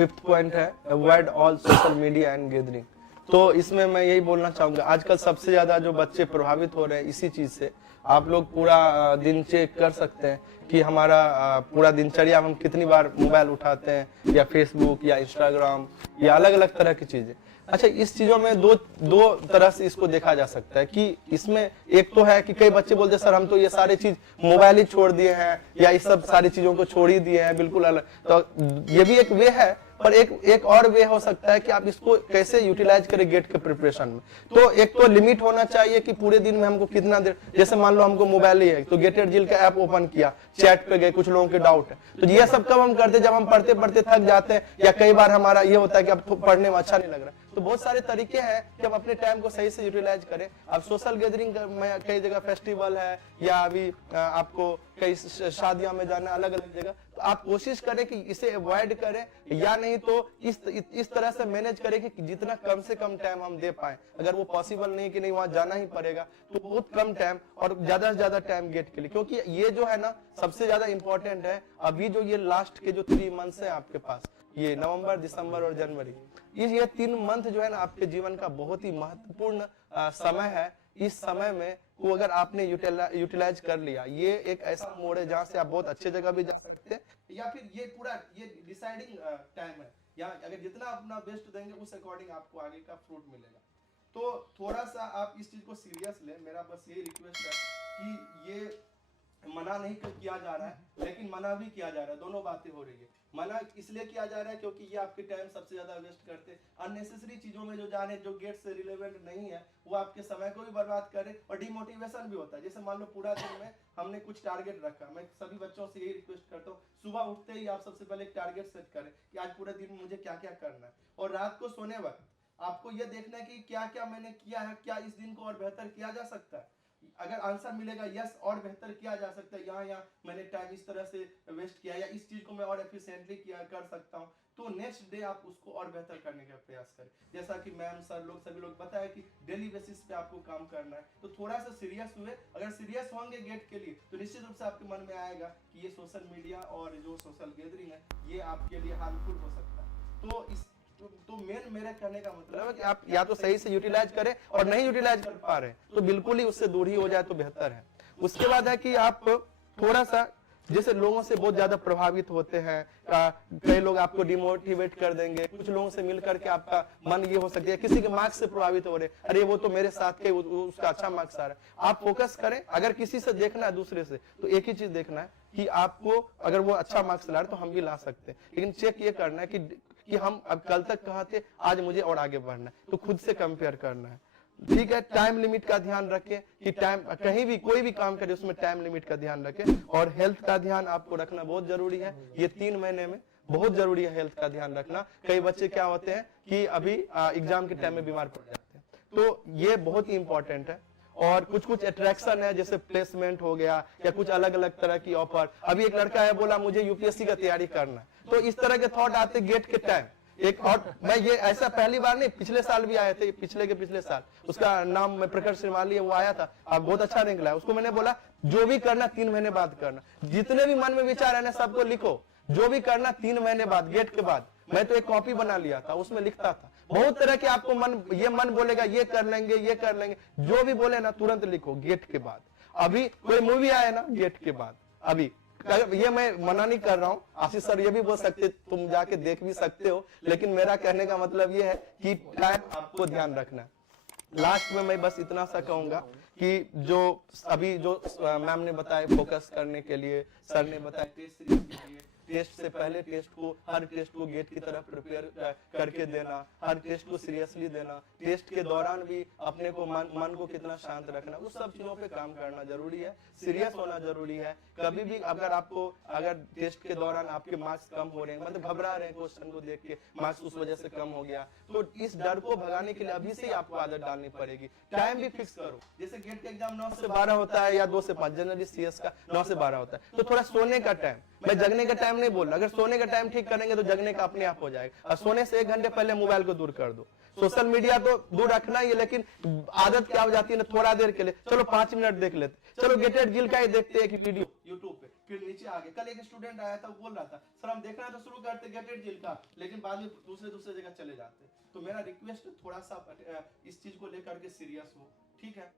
5th point है avoid all social media and gathering. तो इसमें मैं यही बोलना चाहूंगा, आजकल सबसे ज्यादा जो बच्चे प्रभावित हो रहे हैं इसी चीज से। आप लोग पूरा दिन चेक कर सकते हैं कि हमारा पूरा दिनचर्या में हम कितनी बार मोबाइल उठाते हैं, या फेसबुक या इंस्टाग्राम या अलग अलग तरह की चीजें। अच्छा, इस चीजों में दो तरह से इसको देखा जा सकता है कि इसमें एक तो है कि कई बच्चे बोलते हैं सर हम तो ये सारे चीज मोबाइल ही छोड़ दिए हैं, या इस सब सारी चीजों को छोड़ ही दिए हैं बिल्कुल अलग। तो ये भी एक वे है, पर एक और वे हो सकता है कि आप इसको कैसे यूटिलाइज करें गेट के प्रिपरेशन में। तो एक तो लिमिट होना चाहिए कि पूरे दिन में हमको कितना देर, जैसे मान लो हमको मोबाइल ही है तो गेटेड जिल का ऐप ओपन किया, चैट पे गए, कुछ लोगों के डाउट है, तो ये सब कब हम करते, जब हम पढ़ते पढ़ते थक जाते हैं, या कई बार हमारा ये होता है कि अब पढ़ने में अच्छा नहीं लग रहा है। तो बहुत सारे तरीके हैं कि हम अपने टाइम को सही से यूटिलाइज करें। अब सोशल गैदरिंग में कई जगह फेस्टिवल है, या अभी आपको कई शादियों में जाना अलग अलग जगह, तो आप कोशिश करें कि इसे अवॉइड करें, या नहीं तो इस तरह से मैनेज करें कि जितना कम से कम टाइम हम दे पाए। अगर वो पॉसिबल नहीं कि नहीं वहां जाना ही पड़ेगा, तो बहुत कम टाइम और ज्यादा से ज्यादा टाइम गेट के लिए, क्योंकि ये जो है ना सबसे ज्यादा इंपॉर्टेंट है। अभी जो ये लास्ट के जो 3 मंथ्स है आपके पास, ये नवंबर, दिसंबर और जनवरी, ये 3 मंथ जो है ना आपके जीवन का बहुत ही महत्वपूर्ण समय है। इस समय में वो अगर आपने यूटिलाइज कर लिया, ये एक ऐसा मोड़ है जहां से आप बहुत अच्छे जगह भी जा सकते हैं, या फिर ये पूरा ये डिसाइडिंग टाइम है, या अगर जितना अपना बेस्ट देंगे उस अकॉर्डिंग आपको आगे का फ्रूट मिलेगा। तो थोड़ा सा आप इस चीज को सीरियस लें। मेरा बस यही रिक्वेस्ट है कि ये मना नहीं किया जा रहा है, लेकिन मना भी किया जा रहा है, दोनों बातें हो रही है। मना इसलिए किया जा रहा है क्योंकि ये आपके टाइम सबसे ज्यादा वेस्ट करते हैं, अननेसेसरी चीजों में जो जाने, जो गेट से रिलेवेंट नहीं है, वो आपके समय को भी बर्बाद करे और डिमोटिवेशन भी होता है। जैसे मान लो पूरा दिन में हमने कुछ टारगेट रखा, मैं सभी बच्चों से यही रिक्वेस्ट करता हूँ, सुबह उठते ही आप सबसे पहले एक टारगेट सेट करें कि आज पूरे दिन मुझे क्या क्या करना है, और रात को सोने वक्त आपको यह देखना है कि क्या क्या मैंने किया है, क्या इस दिन को और बेहतर किया जा सकता है। अगर आंसर मिलेगा यस और बेहतर किया जा सकता है, यहाँ मैंने टाइम इस तरह से वेस्ट किया, या इस चीज को मैं और एफिशिएंटली कर सकता हूँ, तो नेक्स्ट डे आप उसको और बेहतर करने का प्रयास करें। जैसा कि मैम, सर लोग, सभी लोग बताया कि डेली बेसिस पे आपको काम करना है, तो थोड़ा सा सीरियस हुए। अगर सीरियस होंगे गेट के लिए, तो निश्चित रूप से आपके मन में आएगा कि ये सोशल मीडिया और जो सोशल गैदरिंग है ये आपके लिए हार्मफुल हो सकता है। तो मेन मेरे कहने का मतलब है कि आप या तो सही से यूटिलाइज करें, और नहीं यूटिलाइज कर पा रहे तो बिल्कुल ही उससे दूर ही हो जाए तो बेहतर है। उसके बाद है कि आप थोड़ा सा, जैसे लोगों से बहुत ज्यादा प्रभावित होते हैं, कई लोग आपको डिमोटिवेट कर देंगे, कुछ लोगों से मिलकर के आपका मन ये हो सकता है, किसी के मार्क्स से प्रभावित हो रहे, अरे वो तो मेरे साथ के उसका अच्छा मार्क्स आ रहा है। आप फोकस करें, अगर किसी से देखना है दूसरे से, तो एक ही चीज देखना है कि आपको अगर वो अच्छा मार्क्स ला रहे तो हम भी ला सकते हैं, लेकिन चेक ये करना है कि हम अब कल तक कहाँ थे, आज मुझे और आगे बढ़ना है, तो खुद से कंपेयर करना है। ठीक है, टाइम लिमिट का ध्यान रखें कि टाइम कहीं भी कोई भी काम करे उसमें टाइम लिमिट का ध्यान रखें, और हेल्थ का ध्यान आपको रखना बहुत जरूरी है। ये 3 महीने में बहुत जरूरी है हेल्थ का ध्यान रखना। कई बच्चे क्या होते हैं कि अभी एग्जाम के टाइम में बीमार पड़ जाते हैं, तो ये बहुत ही इंपॉर्टेंट है। और कुछ अट्रैक्शन है, जैसे प्लेसमेंट हो गया, या कुछ अलग अलग तरह की ऑफर। अभी एक लड़का है बोला मुझे यूपीएससी का तैयारी करना है, तो इस तरह के थॉट आते गेट के टाइम। एक और मैं ये ऐसा पहली बार नहीं, पिछले साल भी आए थे, पिछले साल, उसका नाम मैं प्रखर श्रीमाली है, वो आया था, अब बहुत अच्छा निकला। उसको मैंने बोला जो भी करना 3 महीने बाद करना, जितने भी मन में विचार है ना सबको लिखो, जो भी करना 3 महीने बाद, गेट के बाद। मैं तो एक कॉपी बना लिया था, उसमें लिखता था। बहुत तरह के आपको मन बोलेगा ये कर लेंगे, ये कर लेंगे, जो भी बोले ना तुरंत लिखो गेट के बाद। अभी कोई मूवी आए ना गेट के बाद, अभी ये मैं मना नहीं कर रहा हूँ, आशीष सर ये भी बोल सकते, तुम जाके देख भी सकते हो, लेकिन मेरा कहने का मतलब ये है कि टाइम आपको ध्यान रखना है। लास्ट में मैं बस इतना सा कहूंगा कि जो अभी जो मैम ने बताया फोकस करने के लिए, सर ने बताया टेस्ट सीरीज के लिए, टेस्ट से पहले हर टेस्ट को गेट की तरफ प्रिपेयर करके देना, हर टेस्ट को सीरियसली देना, टेस्ट के दौरान भी अपने को मन को कितना शांत रखना, उस सब चीजों पे काम करना जरूरी है, सीरियस होना जरूरी है। कभी भी अगर टेस्ट के दौरान आपके मार्क्स कम हो रहे हैं, मतलब घबरा रहे हैं क्वेश्चन को देख के, मार्क्स उस वजह से कम हो गया, तो इस डर को भगाने के लिए अभी से आपको आदत डालनी पड़ेगी। टाइम भी फिक्स करो, जैसे गेट का एग्जाम 9 से 12 होता है या 2 से 5, जनरली सीएस का 9 से 12 होता है, तो थोड़ा सोने का टाइम, मैं जगने का टाइम नहीं बोल रहा, अगर सोने का टाइम ठीक करेंगे तो जगने का अपने आप हो जाएगा। और सोने से 1 घंटे पहले मोबाइल को दूर कर दो। सोशल मीडिया तो दूर रखना ही है, लेकिन आदत क्या हो जाती है ना, थोड़ा देर के लिए चलो 5 मिनट देख लेते, चलो गेटेड जिल का ही देखते हैं कि वीडियो यूट्यूब पे, फिर नीचे आ गए। कल एक स्टूडेंट आया था, वो बोल रहा था सर हम देखना तो शुरू करते गेटेड जेल का, लेकिन बाद में दूसरे जगह चले जाते। तो मेरा रिक्वेस्ट थोड़ा सा इस चीज को लेकर के सीरियस हो, ठीक है।